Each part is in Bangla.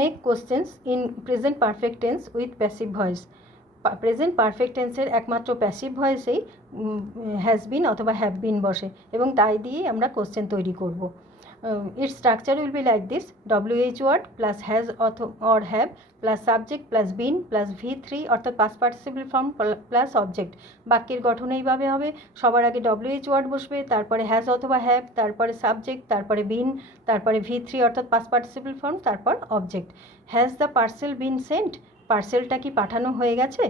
Make questions in present perfect tense with passive voice. Present perfect টেন্সের একমাত্র প্যাসিভ ভয়েসেই হ্যাজ বিন অথবা হ্যাভ বিন বসে এবং তাই দিয়েই আমরা কোশ্চেন তৈরি করব। Its structure will be like this: WH word plus has or have plus subject plus been plus V3 অর্থাৎ past participle form plus object। বাক্যের গঠন এইভাবে হবে, সবার আগে WH ওয়ার্ড বসবে, তারপরে হ্যাজ অথবা হ্যাভ, তারপরে সাবজেক্ট, তারপরে বিন, তারপরে V3 অর্থাৎ পাস্ট পার্টিসিপল ফর্ম, তারপর object. Has the parcel been Saint? পার্সেলটা কি পাঠানো হয়ে গেছে?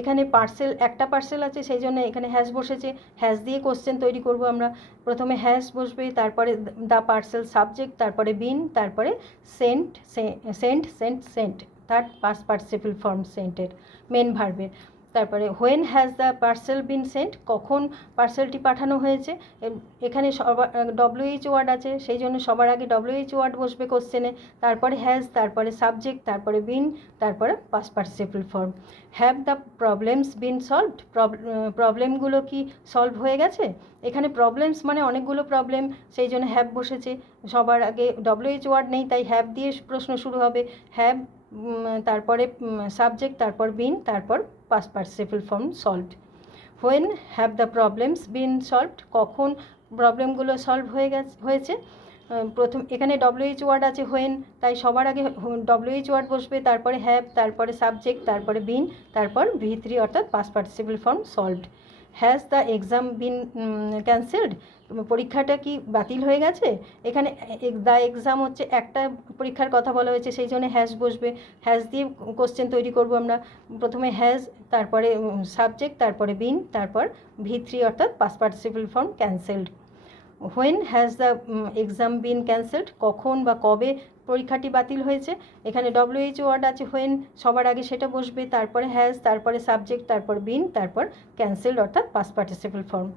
এখানে পার্সেল, একটা পার্সেল আছে, সেই জন্য এখানে হ্যাজ বসেছে। হ্যাজ দিয়ে কোশ্চেন তৈরি করব আমরা। প্রথমে হ্যাজ বসবে, তারপরে দ্য পার্সেল সাবজেক্ট, তারপরে বিন, তারপরে sent, sent third past participle form সেন্টের, মেন ভার্বের। তারপরে when has the parcel been sent? কখন পার্সেলটি পাঠানো হয়েছে? এখানে WH ওয়ার্ড আছে, সেই জন্য সবার আগে WH ওয়ার্ড বসবে কোশ্চেনে, তারপরে হ্যাজ, তারপরে সাবজেক্ট, তারপরে বিন, তারপরে past participle form. Have the problems been solved? প্রবলেমগুলো কি সলভ হয়ে গেছে? এখানে প্রবলেমস মানে অনেকগুলো প্রবলেম, সেই জন্য হ্যাভ বসেছে। সবার আগে WH ওয়ার্ড নেই, তাই হ্যাভ দিয়ে প্রশ্ন শুরু হবে। হ্যাভ, তারপরে সাবজেক্ট, তারপর বিন, তারপর past participle form solved. When have the problems been solved? কখন প্রবলেমগুলো সলভ হয়েছে? প্রথম এখানে WH ওয়ার্ড আছে হোয়েন, তাই সবার আগে WH ওয়ার্ড বসবে, তারপরে হ্যাভ, তারপরে সাবজেক্ট, তারপরে বিন, তারপর V3 অর্থাৎ past participle form solved. Has the exam bin cancelled? পরীক্ষাটা কি বাতিল হয়ে গেছে? এখানে দ্য এক্সাম হচ্ছে একটা পরীক্ষার কথা বলা হয়েছে, সেই জন্য হ্যাজ বসবে। হ্যাজ দিয়ে কোশ্চেন তৈরি করব আমরা। প্রথমে হ্যাজ, তারপরে সাবজেক্ট, তারপরে বিন, তারপর V3 অর্থাৎ past participle form cancelled. When has the exam bin cancelled? কখন বা কবে পরীক্ষাটি বাতিল হয়েছে? এখানে WH ওয়ার্ড আছে হোয়েন, সবার আগে সেটা বসবে, তারপরে হ্যাজ, তারপরে সাবজেক্ট, তারপর বিন, তারপর ক্যান্সেলড অর্থাৎ পাস্ট পার্টিসিপল ফর্ম।